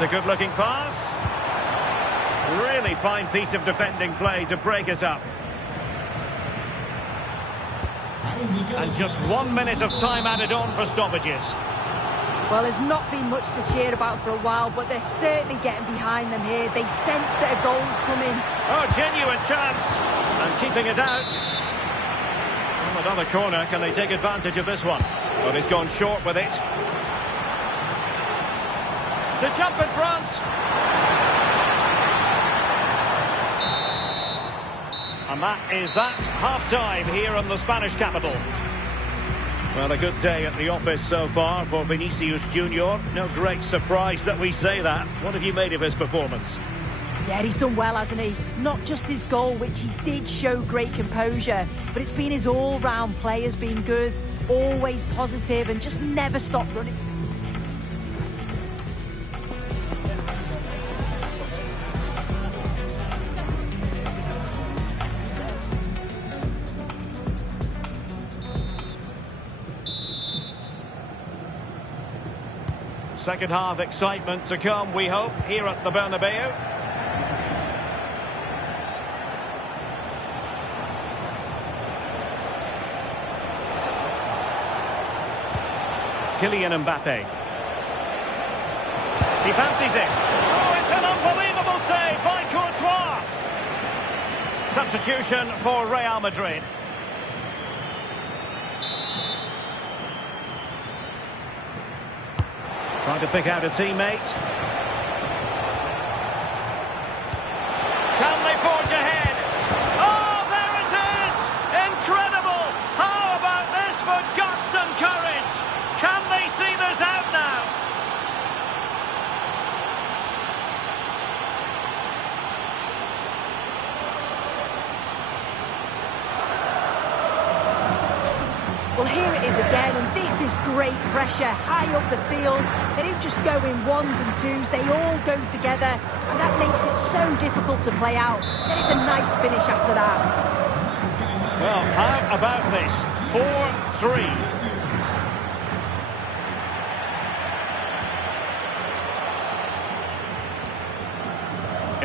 It's a good-looking pass. Really fine piece of defending play to break us up. And just 1 minute of time added on for stoppages. Well, there's not been much to cheer about for a while, but they're certainly getting behind them here. They sense that a goal's coming. Oh, genuine chance. And keeping it out. Well, another corner. Can they take advantage of this one? Well, he's gone short with it. To jump in front. And that is half-time here in the Spanish capital. Well, a good day at the office so far for Vinicius Junior. No great surprise that we say that. What have you made of his performance? Yeah, he's done well, hasn't he? Not just his goal, which he did show great composure, but it's been his all-round play has been good, always positive and just never stopped running. Second half excitement to come, we hope, here at the Bernabeu. Kylian Mbappe. He fancies it. Oh, it's an unbelievable save by Courtois. Substitution for Real Madrid. Trying to pick out a teammate. Can they forge ahead? Oh, there it is! Incredible! How about this for guts and courage? Can they see this out now? Well, here it is again, and this is great pressure, high up the field. They don't just go in ones and twos, they all go together, and that makes it so difficult to play out. Then it's a nice finish after that. Well, how about this? 4-3.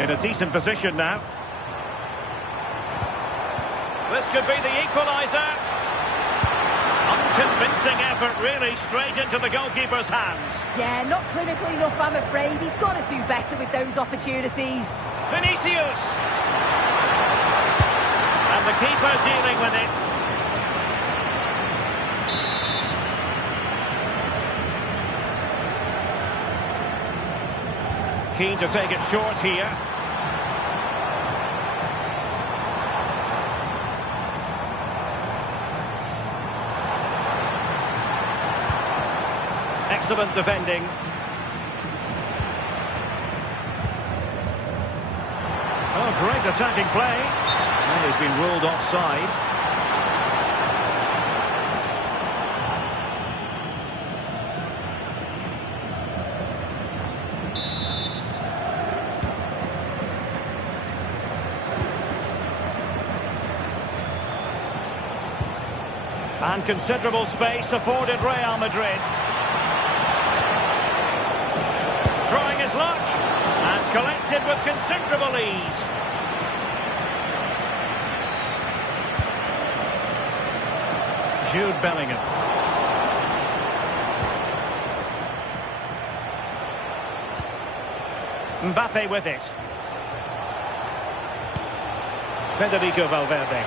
In a decent position now. This could be the equaliser. Unconvincing effort, really, straight into the goalkeeper's hands. Yeah, not clinical enough, I'm afraid. He's got to do better with those opportunities. Vinicius! And the keeper dealing with it. Keen to take it short here. Excellent defending. Oh, great attacking play. And he's been ruled offside. And considerable space afforded Real Madrid. Trying his luck, and collected with considerable ease. Jude Bellingham. Mbappe with it. Federico Valverde.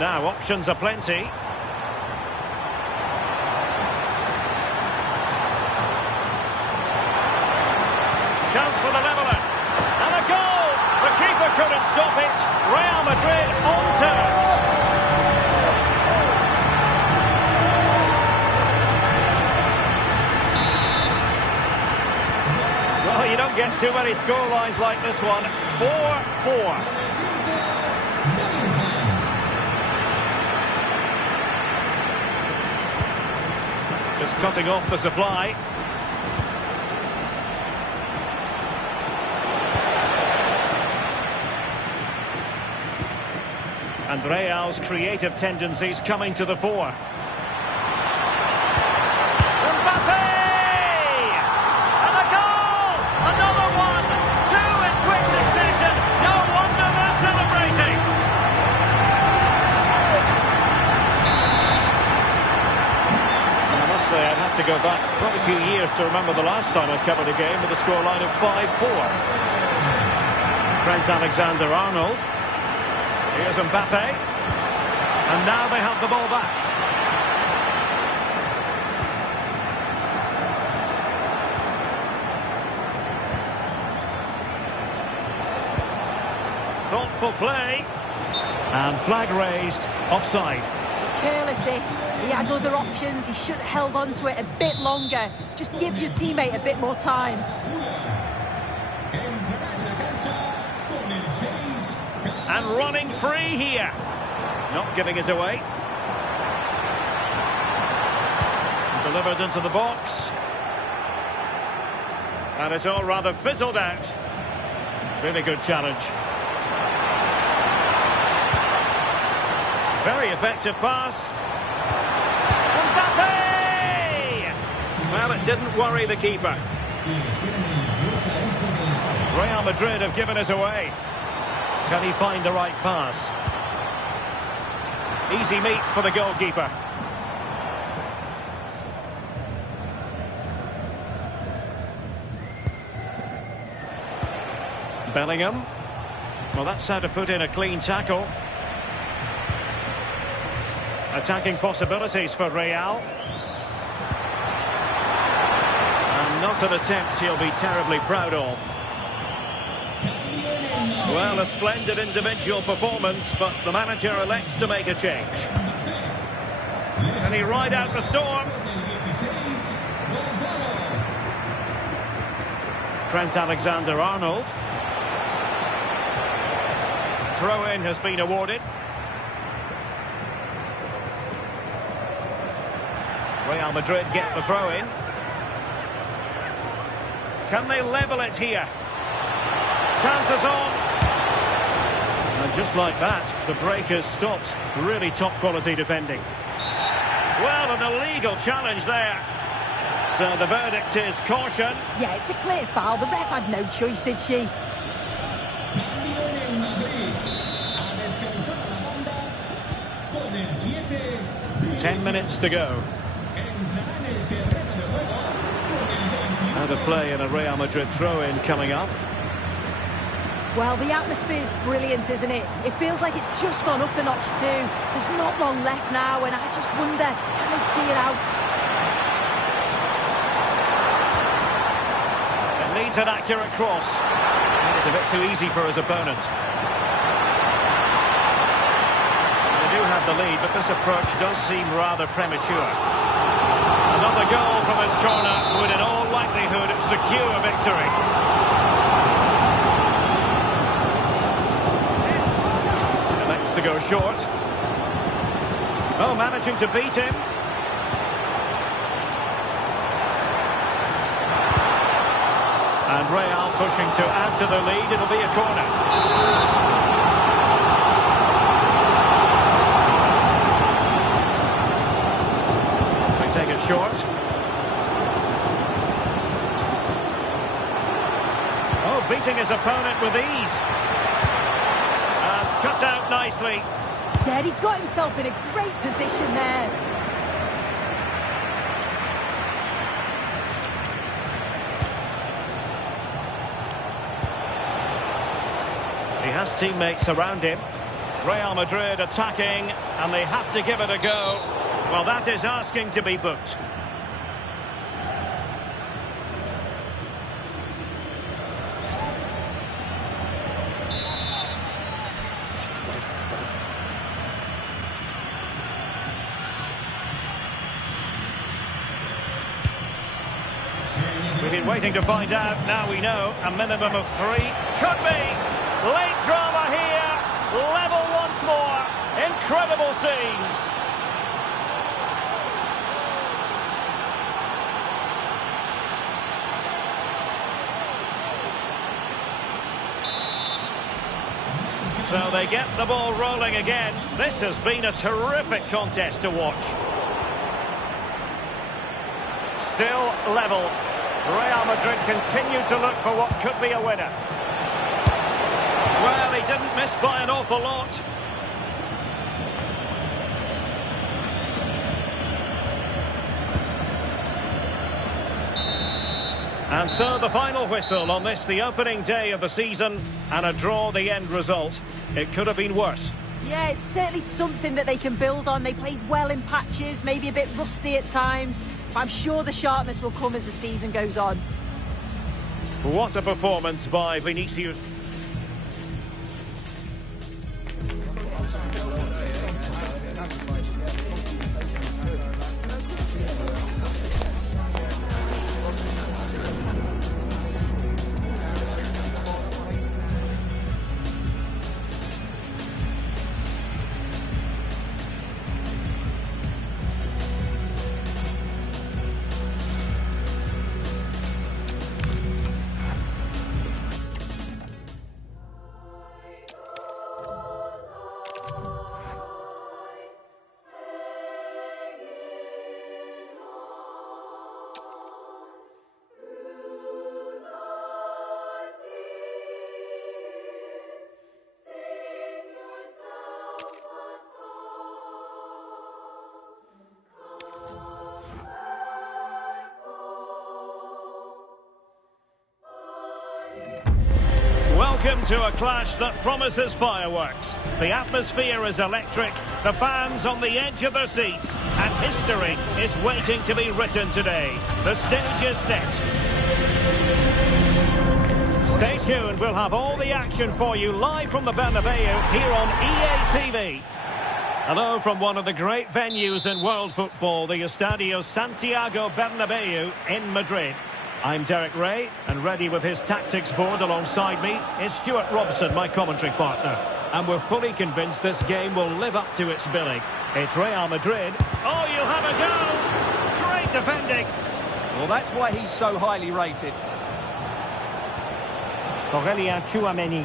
Now, options are plenty. Chance for the leveller. And a goal! The keeper couldn't stop it. Real Madrid on terms. Well, you don't get too many scorelines like this one. 4-4. Just cutting off the supply. And Real's creative tendencies coming to the fore. Mbappe! And a goal! Another one! Two in quick succession. No wonder they're celebrating. I must say, I'd have to go back quite a few years to remember the last time I covered a game with a scoreline of 5-4. Trent Alexander-Arnold. Here's Mbappe. And now they have the ball back. Thoughtful play. And flag raised. Offside. It's careless, this. He had other options. He should have held on to it a bit longer. Just give your teammate a bit more time. And running free here. Not giving it away. Delivered into the box. And it's all rather fizzled out. Really good challenge. Very effective pass. Mbappe! Well, it didn't worry the keeper. Real Madrid have given it away. Can he find the right pass? Easy meat for the goalkeeper. Bellingham. Well, that's how to put in a clean tackle. Attacking possibilities for Real. And not an attempt he'll be terribly proud of. Well, a splendid individual performance, but the manager elects to make a change. Can he ride out the storm? Trent Alexander-Arnold. Throw-in has been awarded. Real Madrid get the throw-in. Can they level it here? Chances on. And just like that, the break has stopped. Really top-quality defending. Well, an illegal challenge there. So the verdict is caution. Yeah, it's a clear foul. The ref had no choice, did she? Ten minutes to go. And a play and a Real Madrid throw-in coming up. Well, the atmosphere is brilliant, isn't it? It feels like it's just gone up a notch too. There's not long left now, and I just wonder, can they see it out? It needs an accurate cross. It's a bit too easy for his opponent. They do have the lead, but this approach does seem rather premature. Another goal from his corner would in all likelihood secure a victory. Elects to go short. Oh, managing to beat him. And Real pushing to add to the lead. It'll be a corner. Short. Oh, beating his opponent with ease. And cut out nicely. Yeah, he got himself in a great position there. He has teammates around him. Real Madrid attacking, and they have to give it a go. Well, that is asking to be booked. We've been waiting to find out. Now we know. A minimum of 3. Could be. Late drama here. Level once more. Incredible scenes. So they get the ball rolling again. This has been a terrific contest to watch. Still level. Real Madrid continue to look for what could be a winner. Well, he didn't miss by an awful lot. And so the final whistle on this, the opening day of the season, and a draw the end result. It could have been worse. Yeah, it's certainly something that they can build on. They played well in patches, maybe a bit rusty at times, but I'm sure the sharpness will come as the season goes on. What a performance by Vinicius. Welcome to a clash that promises fireworks. The atmosphere is electric, the fans on the edge of their seats, and history is waiting to be written today. The stage is set. Stay tuned, we'll have all the action for you live from the Bernabeu here on EA TV. Hello from one of the great venues in world football, the Estadio Santiago Bernabeu in Madrid. I'm Derek Ray, and ready with his tactics board alongside me is Stuart Robson, my commentary partner. And we're fully convinced this game will live up to its billing. It's Real Madrid. Oh, you have a go! Great defending. Well, that's why he's so highly rated. Aurélien Tchouameni.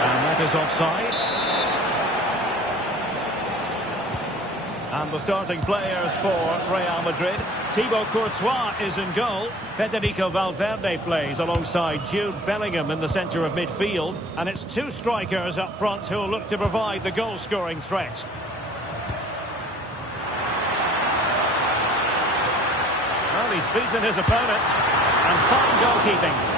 And that is offside. And the starting players for Real Madrid. Thibaut Courtois is in goal. Federico Valverde plays alongside Jude Bellingham in the centre of midfield. And it's two strikers up front who will look to provide the goal-scoring threat. Well, he's beaten his opponent. And fine goalkeeping.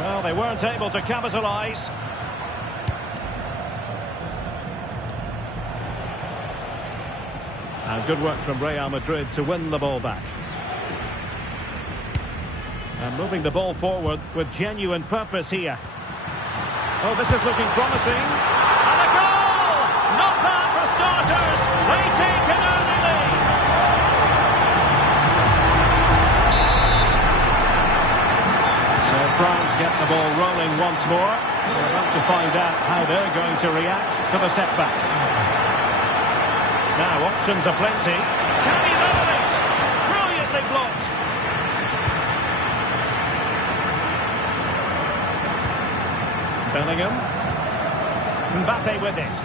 Well, they weren't able to capitalise. And good work from Real Madrid to win the ball back. And moving the ball forward with genuine purpose here. Oh, this is looking promising. And a goal! Not bad for starters. They take an early lead. France get the ball rolling once more. We're about to find out how they're going to react to the setback. Now options are plenty. Can he lower it? Brilliantly blocked. Bellingham. Mbappe with it.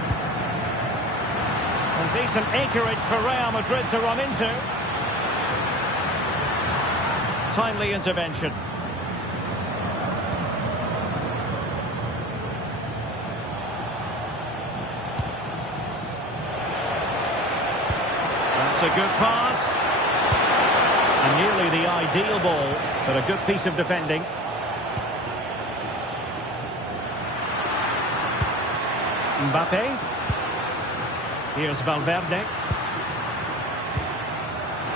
And decent acreage for Real Madrid to run into. Timely intervention. A good pass. And nearly the ideal ball, but a good piece of defending. Mbappe. Here's Valverde.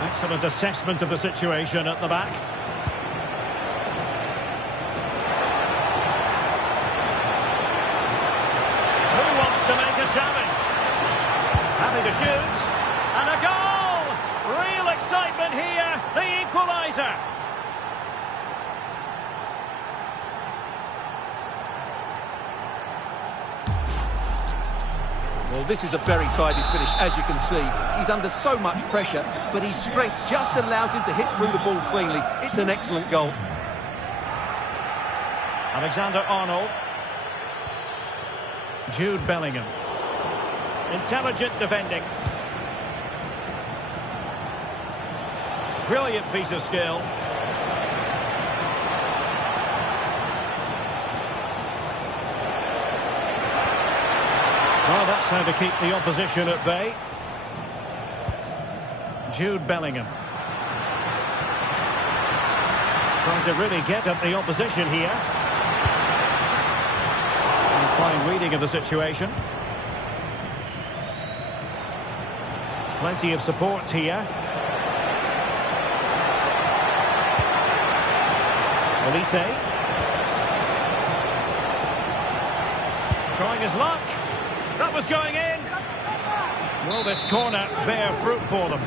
Excellent assessment of the situation at the back. Who wants to make a challenge? Happy to shoot. And a Well, this is a very tidy finish, as you can see. He's under so much pressure, but his strength just allows him to hit through the ball cleanly. It's an excellent goal. Alexander-Arnold. Jude Bellingham. Intelligent defending. Brilliant piece of skill. Well, that's how to keep the opposition at bay. Jude Bellingham. Trying to really get at the opposition here. And fine reading of the situation. Plenty of support here. Olise. Trying his luck. That was going in. Will this corner bear fruit for them?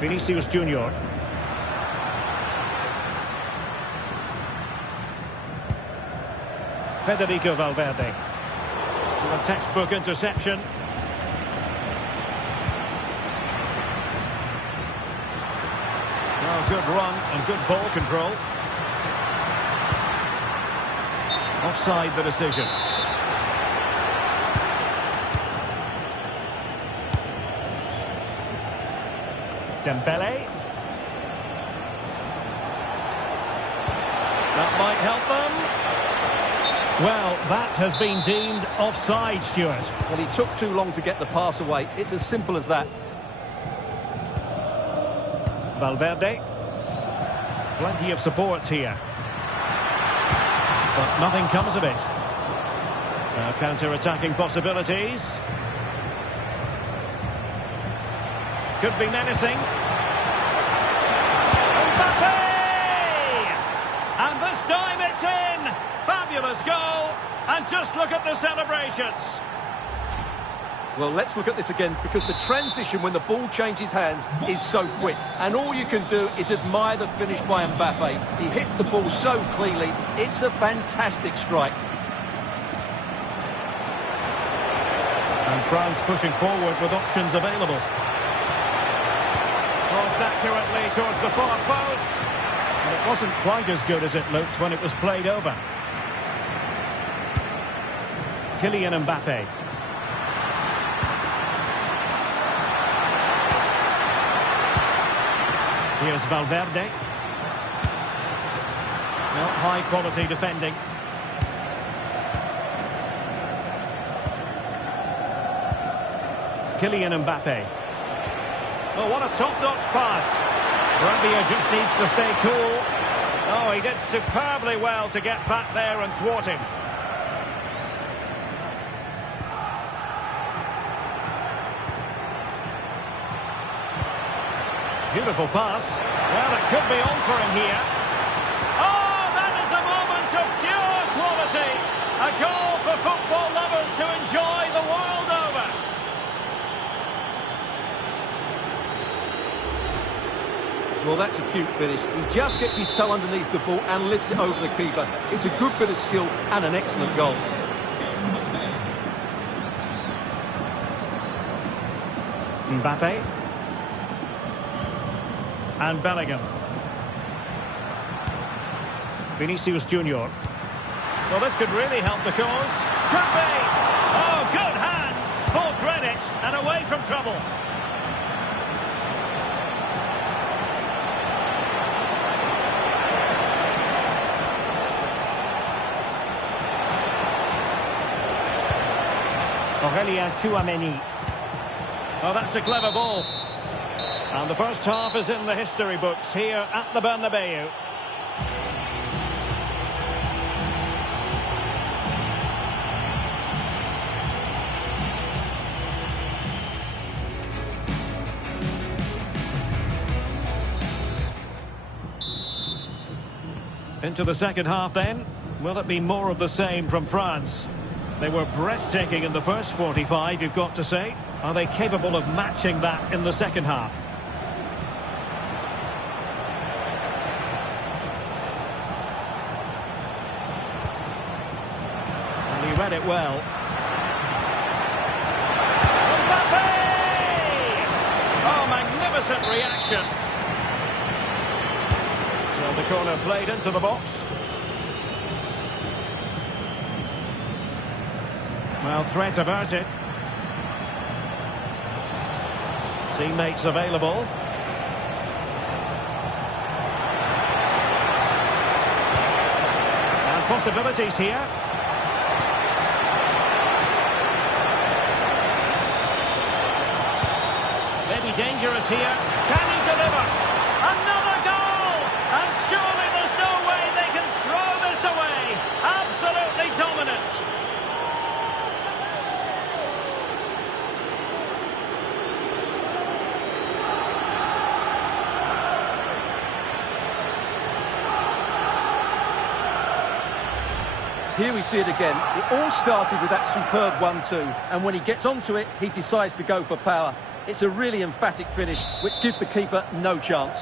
Vinicius Junior. Federico Valverde. A textbook interception. Oh, good run and good ball control. Offside the decision. Dembele. That might help them. Well, that has been deemed offside, Stuart. Well, he took too long to get the pass away. It's as simple as that. Valverde. Plenty of support here. But nothing comes of it. Now counter-attacking possibilities. Could be menacing. Mbappe! And this time it's in! Fabulous goal. And just look at the celebrations. Well, let's look at this again, because the transition when the ball changes hands is so quick. And all you can do is admire the finish by Mbappe. He hits the ball so cleanly. It's a fantastic strike. And France pushing forward with options available. Crossed accurately towards the far post. And it wasn't quite as good as it looked when it was played over. Kylian Mbappe. Here's Valverde. Not high quality defending. Kylian Mbappe. Oh, what a top-notch pass. Rabiot just needs to stay cool. Oh, he did superbly well to get back there and thwart him. Beautiful pass. Well, it could be on for him here. Oh, that is a moment of pure quality. A goal for football lovers to enjoy the world over. Well, that's a cute finish. He just gets his toe underneath the ball and lifts it over the keeper. It's a good bit of skill and an excellent goal. Mbappe. And Bellingham. Vinicius Junior. Well, this could really help the cause. Could be. Oh, good hands. Full credit and away from trouble. Aurélien Tchouaméni. Oh, that's a clever ball. And the first half is in the history books here at the Bernabeu. Into the second half then. Will it be more of the same from France? They were breathtaking in the first 45, you've got to say. Are they capable of matching that in the second half? read it well. Mbappe! Oh, magnificent reaction. So the corner played into the box. Well, threat averted. Teammates available. And possibilities here. Maybe dangerous here. Can he deliver? Another goal! And surely there's no way they can throw this away. Absolutely dominant. Here we see it again. It all started with that superb 1-2, and when he gets onto it, he decides to go for power. It's a really emphatic finish, which gives the keeper no chance.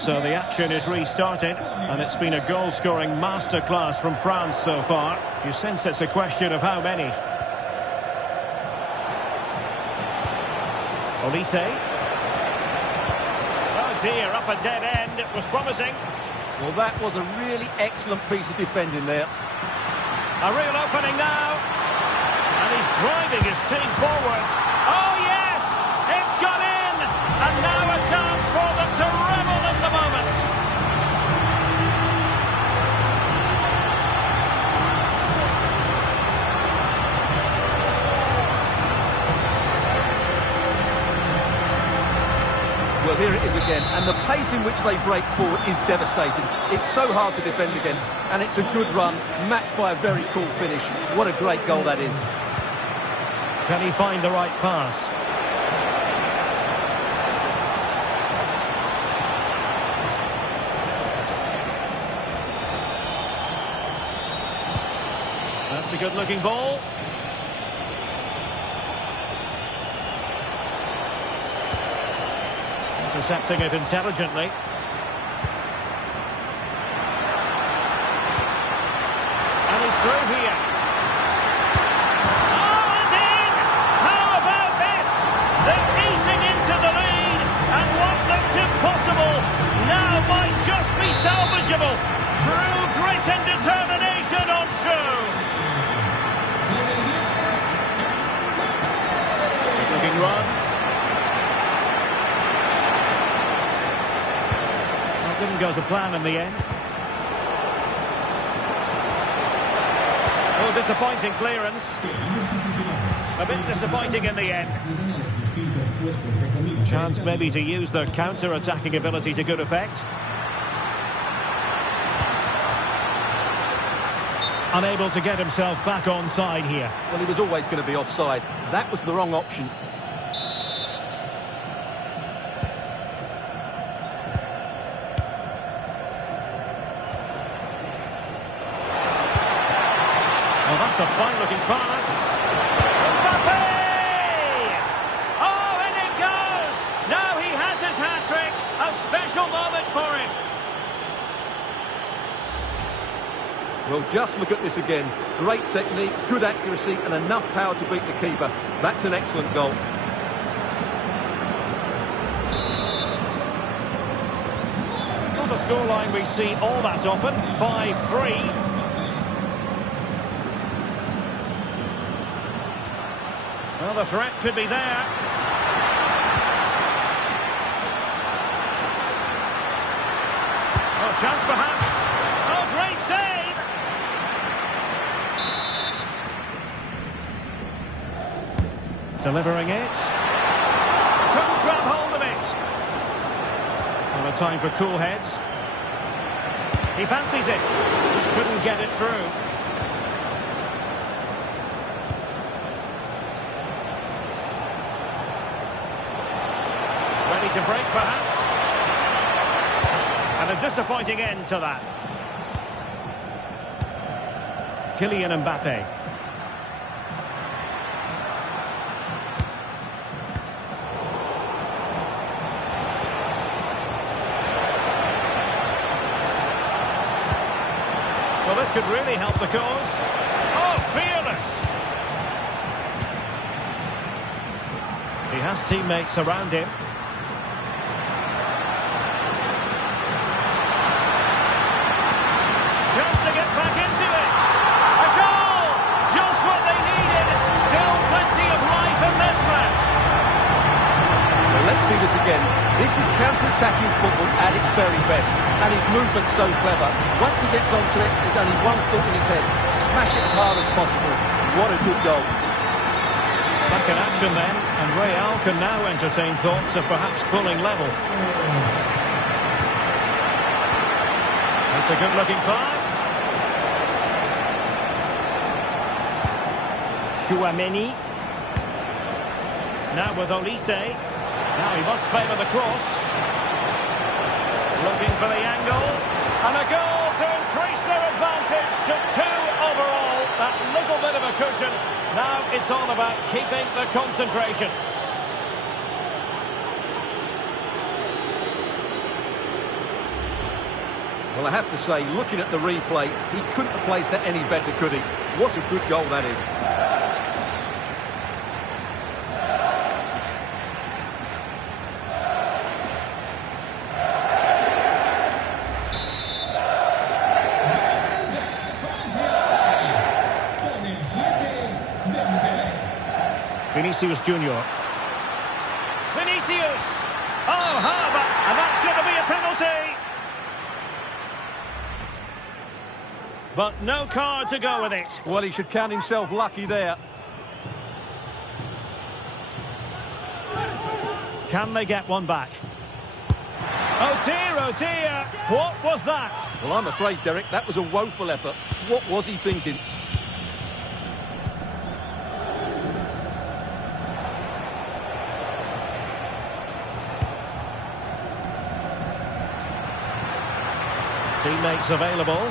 So the action is restarted, and it's been a goal-scoring masterclass from France so far. You sense it's a question of how many. Olise. Oh dear, up a dead end. It was promising. Well, that was a really excellent piece of defending there. A real opening now. And he's driving his team forward. Oh, yes! It's gone in! And now a chance for them to revel in the moment. Well, here it is again, and the pace in which they break forward is devastating. It's so hard to defend against, and it's a good run, matched by a very cool finish. What a great goal that is. Can he find the right pass? That's a good-looking ball. Intercepting it intelligently. And he's through here. Oh, and in! How about this? They're easing into the lead, and what looked impossible now might just be salvageable. True grit and determination on show. Good-looking run. Didn't go to plan in the end. Oh, disappointing clearance. A bit disappointing in the end. Chance maybe to use their counter-attacking ability to good effect. Unable to get himself back onside here. Well, he was always going to be offside. That was the wrong option. Well, that's a fine-looking pass. Mbappe! Oh, and it goes! Now he has his hat-trick. A special moment for him. Well, just look at this again. Great technique, good accuracy, and enough power to beat the keeper. That's an excellent goal. Not a scoreline we see all that often. 5-3. Well, the threat could be there. Oh, chance perhaps. Oh, great save! Delivering it. Couldn't grab hold of it. Well, a time for cool heads. He fancies it. Just couldn't get it through. To break, perhaps. And a disappointing end to that. Kylian Mbappe. Well, this could really help the cause. Oh, fearless. He has teammates around him. Chance to get back into it. A goal! Just what they needed. Still plenty of life in this match. Well, let's see this again. This is counter-attacking football at its very best. And his movement's so clever. Once he gets onto it, there's only one thought in his head. Smash it as hard as possible. What a good goal. Back in action then, and Real can now entertain thoughts of perhaps pulling level. That's a good-looking pass. Chouameni. Now with Olise. Now he must favour the cross. Looking for the angle. And a goal to increase their advantage to 2 overall. That little bit of a cushion. Now it's all about keeping the concentration. Well, I have to say, looking at the replay, he couldn't have placed that any better, could he? What a good goal that is. Vinicius Junior. Vinicius! Oh, Harbour! And that's going to be a penalty! But no card to go with it. Well, he should count himself lucky there. Can they get one back? Oh dear, oh dear! What was that? Well, I'm afraid, Derek, that was a woeful effort. What was he thinking? Teammates available.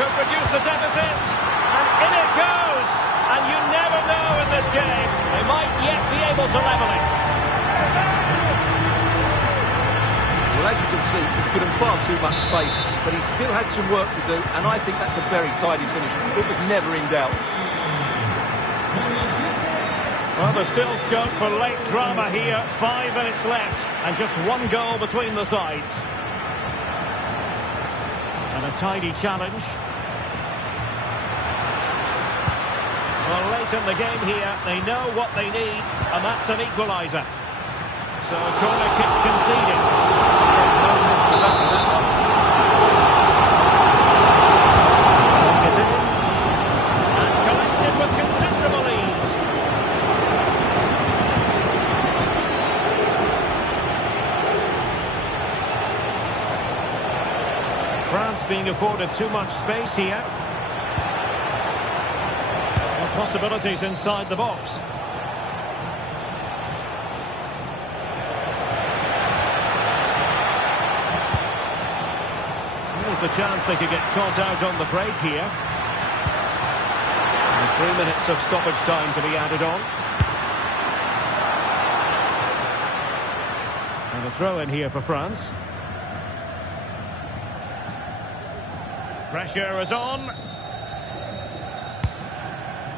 Could reduce the deficit. And in it goes. And you never know in this game. They might yet be able to level it. Well, as you can see, he's given far too much space, but he still had some work to do, and I think that's a very tidy finish. It was never in doubt. Well, there's still scope for late drama here. 5 minutes left, and just 1 goal between the sides. And a tidy challenge. Well, late in the game here, they know what they need, and that's an equaliser. So a corner kick conceded. It's in, and collected with considerable ease. France being afforded too much space here. Possibilities inside the box. Here's the chance they could get caught out on the break here. And 3 minutes of stoppage time to be added on. And a throw in here for France. Pressure is on.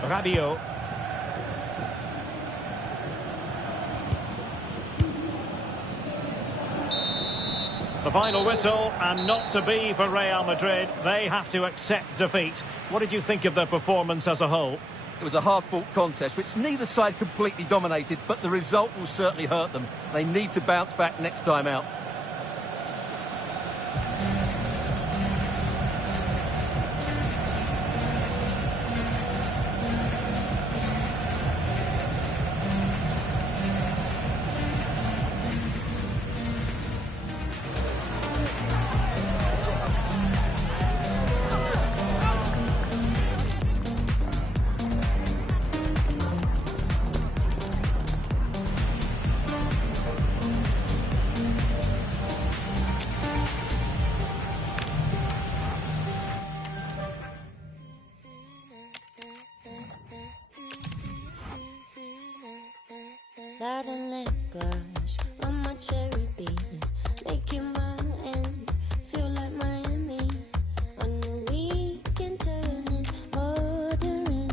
Rabiot. The final whistle, and not to be for Real Madrid. They have to accept defeat. What did you think of their performance as a whole? It was a hard-fought contest, which neither side completely dominated, but the result will certainly hurt them. They need to bounce back next time out. That and lip gloss on my cherry beam, making my end feel like Miami. On the weekend, turning ordering.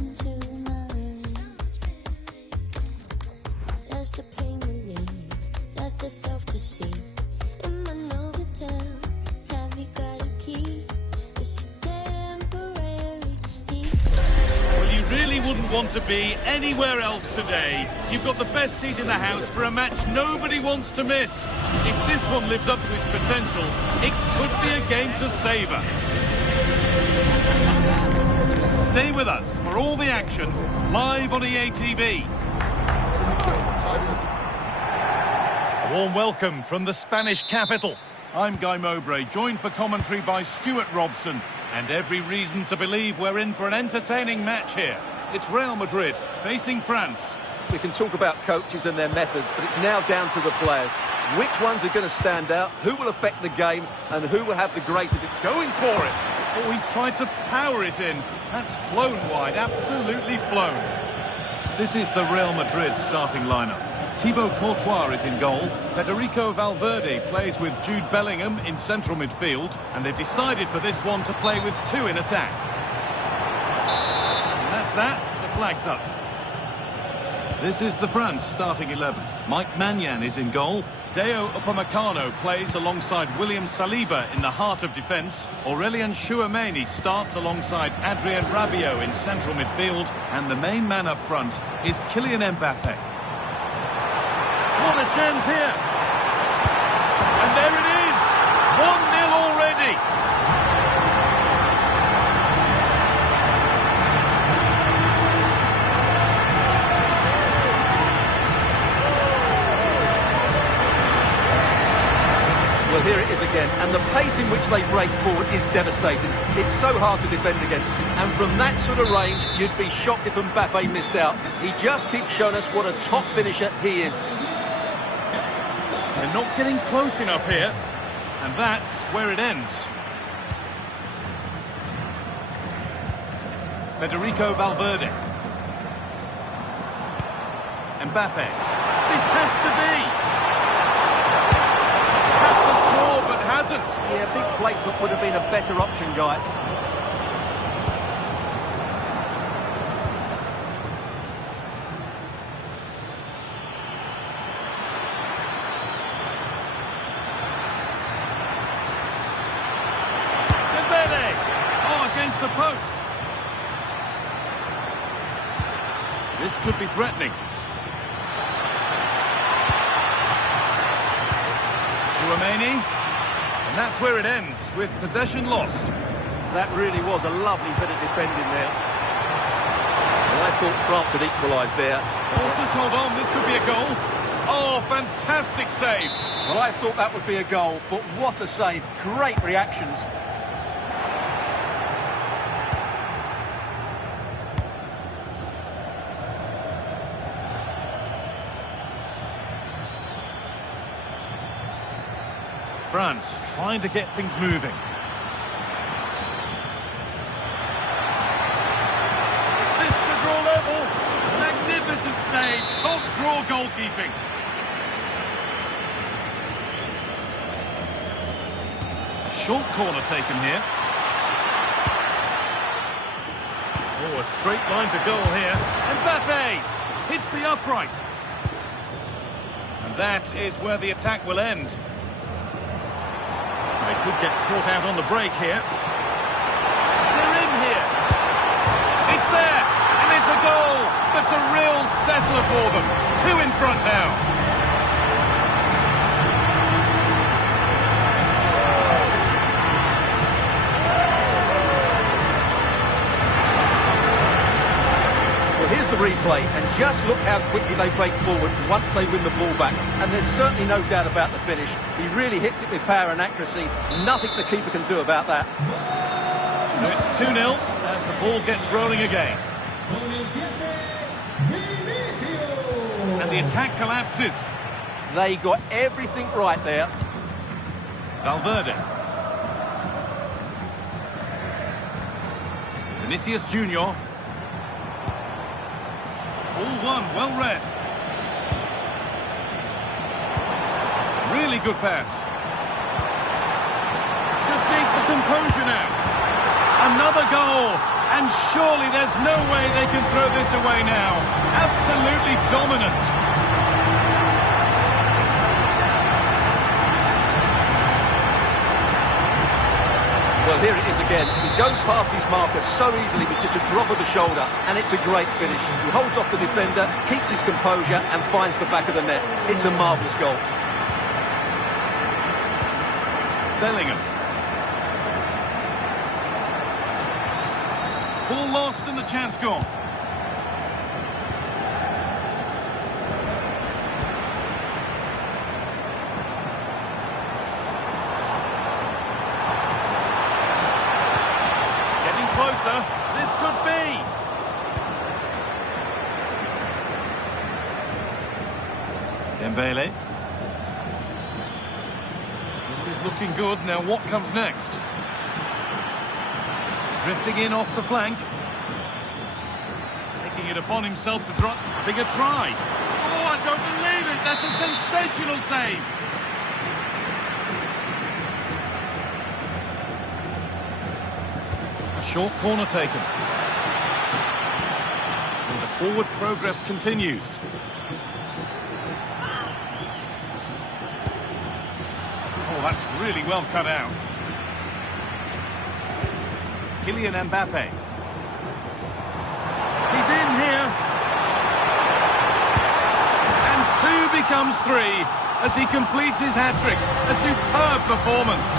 just a self-deceit. Am I Novotel? Have you got a key? It's temporary. Well, you really wouldn't want to be anywhere else today. You've got the best seat in the house for a match nobody wants to miss. If this one lives up to its potential, it could be a game to savour. Stay with us for all the action, live on EA TV. A warm welcome from the Spanish capital. I'm Guy Mowbray, joined for commentary by Stuart Robson. And every reason to believe we're in for an entertaining match here. It's Real Madrid facing France. We can talk about coaches and their methods, but it's now down to the players. Which ones are going to stand out, who will affect the game, and who will have the greater... Going for it. Oh, he tried to power it in. That's flown wide, absolutely flown. This is the Real Madrid starting lineup. Thibaut Courtois is in goal. Federico Valverde plays with Jude Bellingham in central midfield. And they've decided for this one to play with two in attack. And that's that. The flag's up. This is the France starting 11. Mike Maignan is in goal. Deo Upamecano plays alongside William Saliba in the heart of defence. Aurélien Tchouameni starts alongside Adrien Rabiot in central midfield. And the main man up front is Kylian Mbappe. What a chance here! And there it is! 1-0 already! Well, here it is again, and the pace in which they break forward is devastating. It's so hard to defend against, and from that sort of range, you'd be shocked if Mbappe missed out. He just keeps showing us what a top finisher he is. They're not getting close enough here, and that's where it ends. Federico Valverde. Mbappe. This has to be! Had to score, but hasn't. Yeah, big placement would have been a better option, Guy. Against the post. This could be threatening. Tchouameni, and that's where it ends, with possession lost. That really was a lovely bit of defending there. Well, I thought France had equalised there. Oh, just hold on, this could be a goal. Oh, fantastic save. Well, I thought that would be a goal, but what a save. Great reactions. France trying to get things moving. This to draw level. Magnificent save. Top draw goalkeeping. A short corner taken here. Oh, a straight line to goal here. Mbappe hits the upright. And that is where the attack will end. They could get caught out on the break here. They're in here. It's there, and it's a goal. That's a real settler for them. Two in front now. Here's the replay, and just look how quickly they break forward once they win the ball back. And there's certainly no doubt about the finish. He really hits it with power and accuracy. Nothing the keeper can do about that. So it's 2-0 as the ball gets rolling again. And the attack collapses. They got everything right there. Valverde. Vinicius Junior. All one, well read. Really good pass. Just needs the composure now. Another goal. And surely there's no way they can throw this away now. Absolutely dominant. Well, here it is again. He goes past his marker so easily with just a drop of the shoulder, and it's a great finish. He holds off the defender, keeps his composure, and finds the back of the net. It's a marvellous goal. Bellingham. Ball lost and the chance gone. Closer. This could be. Dembele. This is looking good. Now what comes next? Drifting in off the flank. Taking it upon himself to drop. Having a try. Oh, I don't believe it. That's a sensational save. Short corner taken. And the forward progress continues. Oh, that's really well cut out. Kylian Mbappe. He's in here. And 2 becomes 3 as he completes his hat-trick. A superb performance.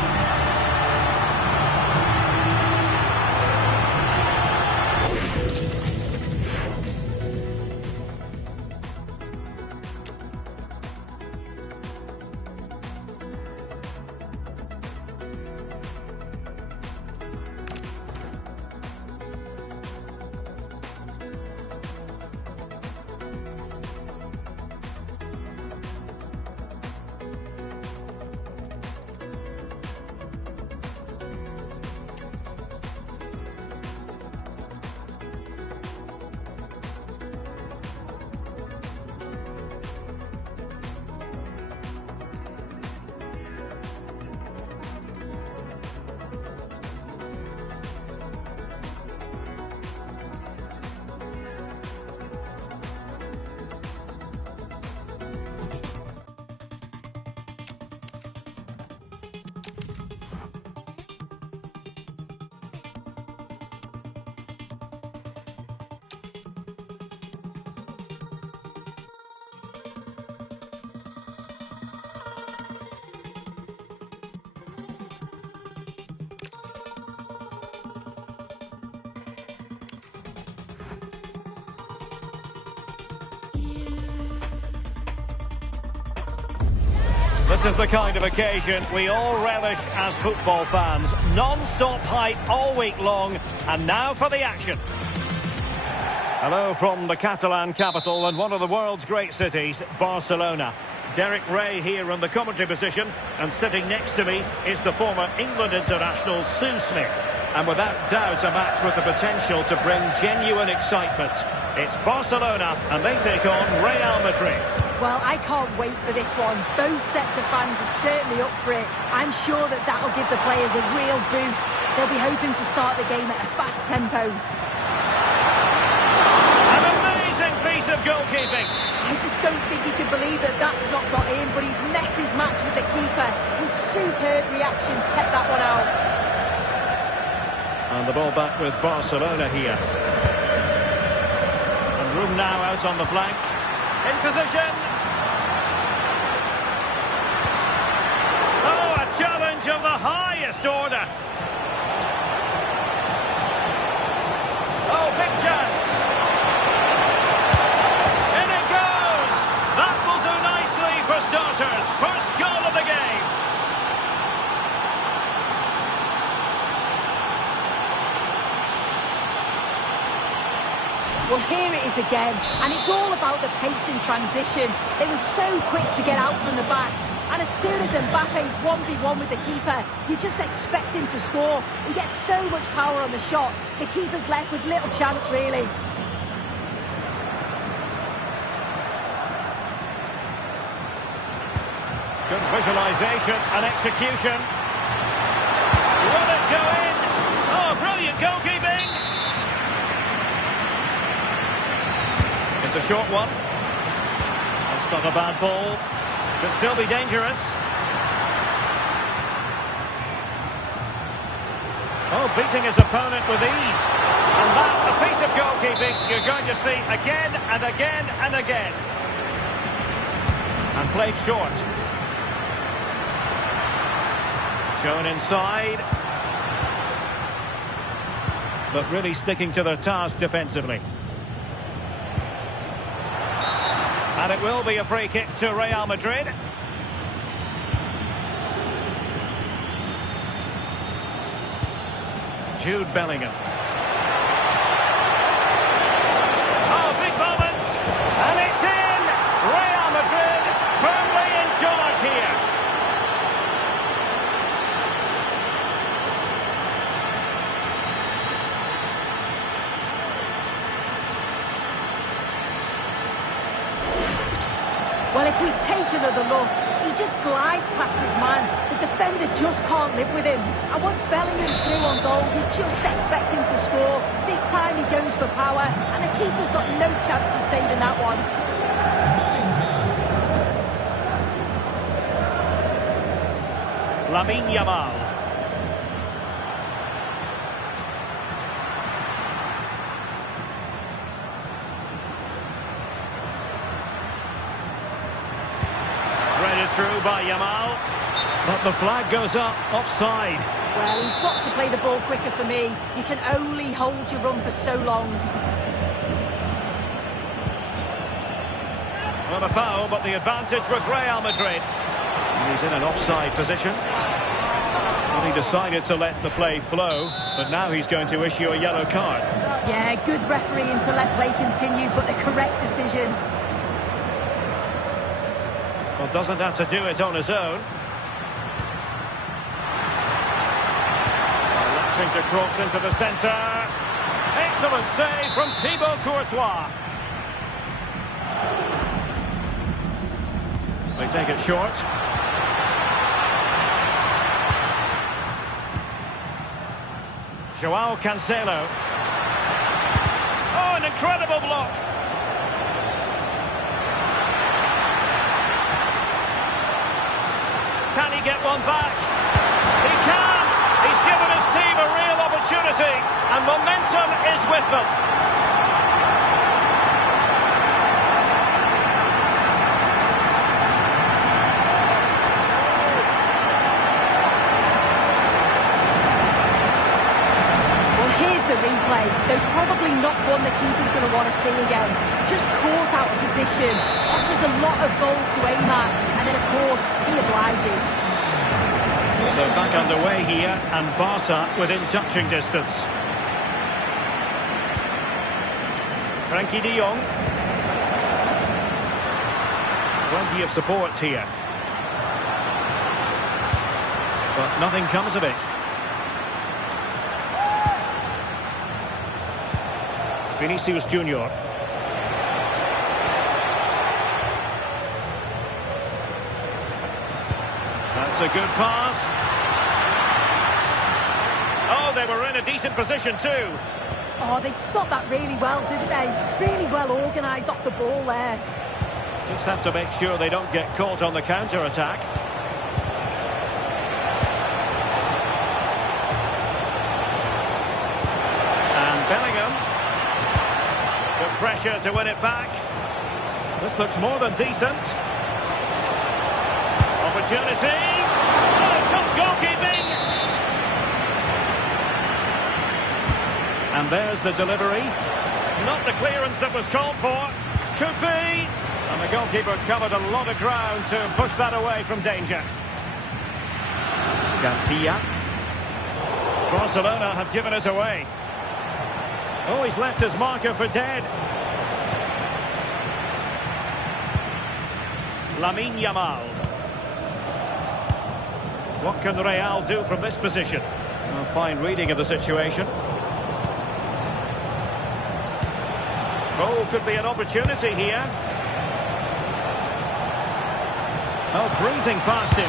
This is the kind of occasion we all relish as football fans. Non-stop hype all week long, and now for the action. Hello from the Catalan capital and one of the world's great cities, Barcelona. Derek Ray here in the commentary position, and sitting next to me is the former England international Sue Smith. And without doubt a match with the potential to bring genuine excitement. It's Barcelona and they take on Real Madrid. Well, I can't wait for this one. Both sets of fans are certainly up for it. I'm sure that that'll give the players a real boost. They'll be hoping to start the game at a fast tempo. An amazing piece of goalkeeping. I just don't think he can believe that that's not got in, but he's met his match with the keeper. His superb reactions kept that one out. And the ball back with Barcelona here. And room now out on the flank. In position. Oh, a challenge of the highest order. Oh, big chance. In it goes. That will do nicely for starters. First goal of the game. Well, here it is again, and it's all about the pace in transition. They were so quick to get out from the back, and as soon as Mbappe's 1v1 with the keeper, you just expect him to score. He gets so much power on the shot, the keeper's left with little chance, really. Good visualisation and execution. Will it go in? Oh, brilliant goalkeeping! It's a short one. That's not a bad ball. Could still be dangerous. Oh, beating his opponent with ease. And that, a piece of goalkeeping you're going to see again and again and again. And played short. Shown inside. But really sticking to their task defensively. And it will be a free kick to Real Madrid. Jude Bellingham. Oh, big moment! And it's in! Real Madrid firmly in charge here. Well, if we take another look, he just glides past his man. The defender just can't live with him. And once Bellingham's through on goal, you just expect him to score. This time he goes for power, and the keeper's got no chance of saving that one. Lamine Yamal. Threaded through by Yamal. But the flag goes up, offside. Well, he's got to play the ball quicker for me. You can only hold your run for so long. Well, a foul, but the advantage with Real Madrid. And he's in an offside position. Well, he decided to let the play flow, but now he's going to issue a yellow card. Yeah, good refereeing to let play continue, but the correct decision. Well, doesn't have to do it on his own. Electing to cross into the centre. Excellent save from Thibaut Courtois. They take it short. Joao Cancelo. Oh, an incredible block. Can he get one back? He can! He's given his team a real opportunity, and momentum is with them. Well, here's the replay. They're probably not one the keeper's going to want to see again. Just caught out of position. Offers a lot of goal to aim at, and then, of course, he obliges. So back underway here, and Barca within touching distance. Frankie de Jong. Plenty of support here. But nothing comes of it. Vinicius Junior. That's a good pass. Oh, they were in a decent position too. Oh, they stopped that really well, didn't they? Really well organised off the ball there. Just have to make sure they don't get caught on the counter-attack. And Bellingham. The pressure to win it back. This looks more than decent. Opportunity. Oh, top goalkeeping. And there's the delivery. Not the clearance that was called for. Could be. And the goalkeeper covered a lot of ground to push that away from danger. Garcia. Barcelona have given us away. Oh, he's left his marker for dead. Lamine Yamal. What can Real do from this position? A fine reading of the situation. Oh, could be an opportunity here. Oh, breezing past him.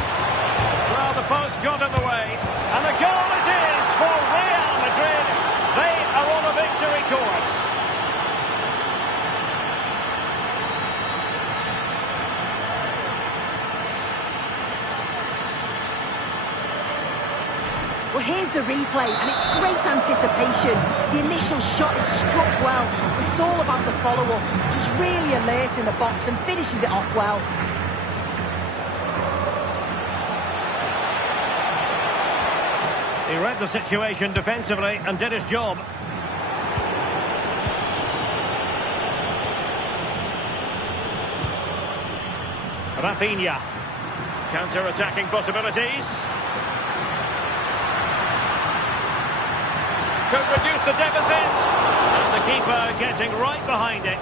Well, the post got in the way. And the goal it is for Real Madrid. They are on a victory course. Well, Well, here's the replay, and it's great anticipation. The initial shot is struck well, but it's all about the follow-up. He's really alert in the box and finishes it off well. He read the situation defensively and did his job. Rafinha. Counter-attacking possibilities. Could reduce the deficit. And the keeper getting right behind it.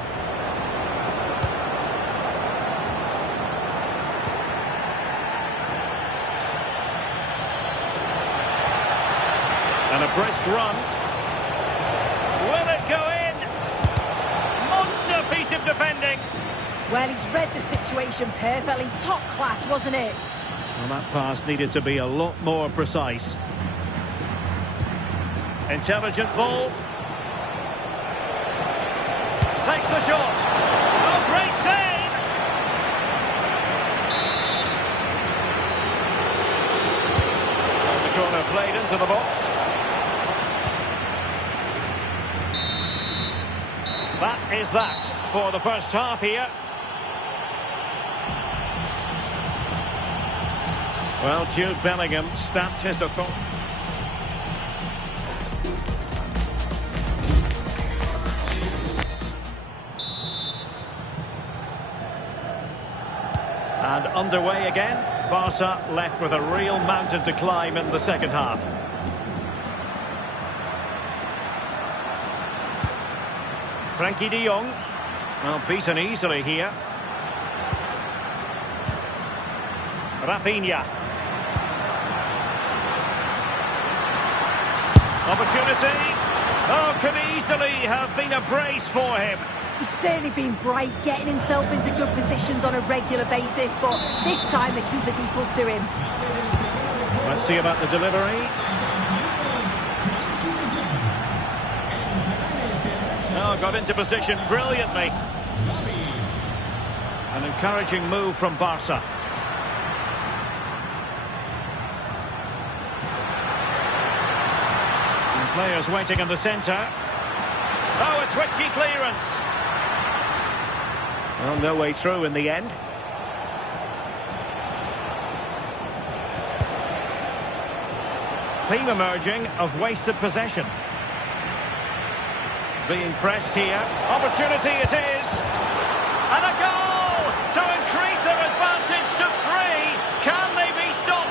And a brisk run. Will it go in? Monster piece of defending. Well, he's read the situation perfectly. Top class, wasn't it? Well, that pass needed to be a lot more precise. Intelligent ball. Takes the shot. Oh, great save! The corner played into the box. That is that for the first half here. Well, Jude Bellingham stamped his authority. And underway again. Barca left with a real mountain to climb in the second half. Frankie de Jong. Well, beaten easily here. Rafinha. Opportunity. Oh, could easily have been a brace for him. He's certainly been bright, getting himself into good positions on a regular basis, but this time the keeper's equal to him. Let's see about the delivery. Oh, got into position brilliantly. An encouraging move from Barca. And players waiting in the centre. Oh, a twitchy clearance. Well, no way through in the end. Theme emerging of wasted possession. Being pressed here. Opportunity it is. And a goal to increase their advantage to 3. Can they be stopped?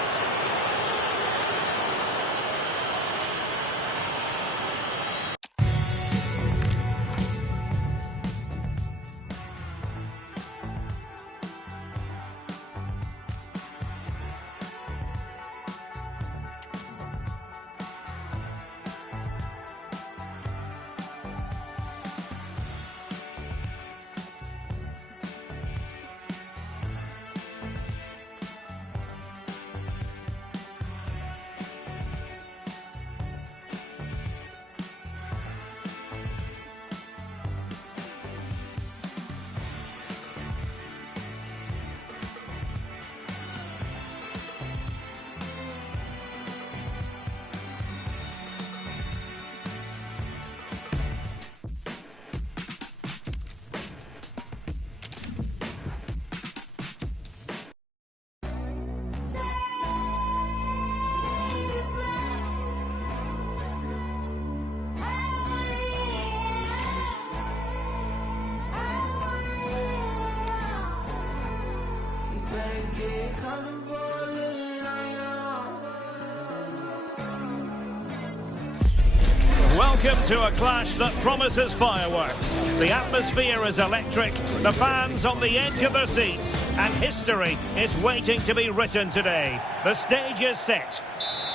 Welcome to a clash that promises fireworks. The atmosphere is electric, the fans on the edge of their seats, and history is waiting to be written today. The stage is set.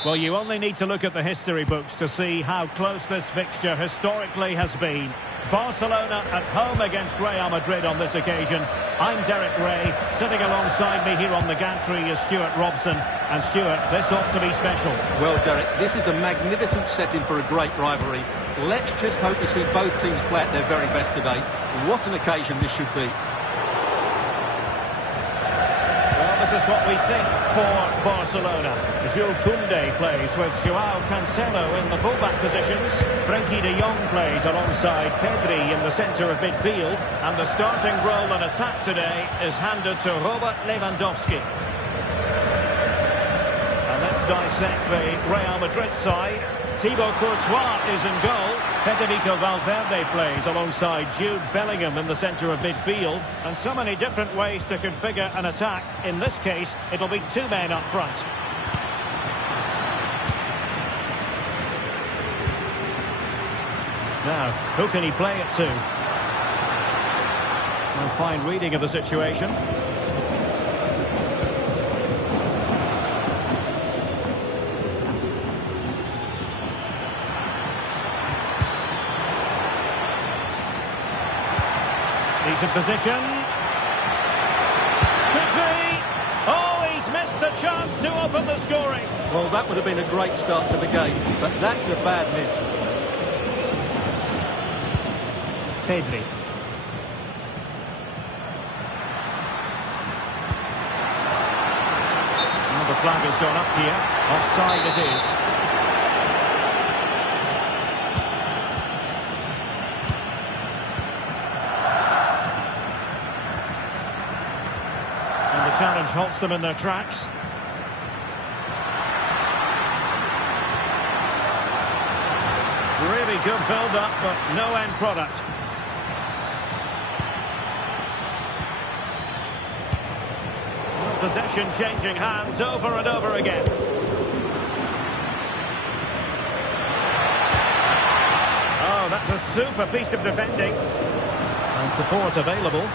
Well, you only need to look at the history books to see how close this fixture historically has been. Barcelona at home against Real Madrid on this occasion. I'm Derek Ray. Sitting alongside me here on the gantry is Stuart Robson. And Stuart, this ought to be special. Well, Derek, this is a magnificent setting for a great rivalry. Let's just hope to see both teams play at their very best today. What an occasion this should be. Well, the tells us what we think for Barcelona. Jules Koundé plays with Joao Cancelo in the fullback positions. Frenkie de Jong plays alongside Pedri in the centre of midfield. And the starting role in attack today is handed to Robert Lewandowski. And let's dissect the Real Madrid side. Thibaut Courtois is in goal. Federico Valverde plays alongside Jude Bellingham in the centre of midfield. And so many different ways to configure an attack. In this case, it'll be two men up front. Now, who can he play it to? A fine reading of the situation. Decent position. Could be. Oh, he's missed the chance to open the scoring. Well, that would have been a great start to the game, but that's a bad miss. Pedri. Well, the flag has gone up here. Offside it is. The challenge halts them in their tracks. Really good build-up, but no end product. Possession changing hands over and over again. Oh, that's a super piece of defending. And support available.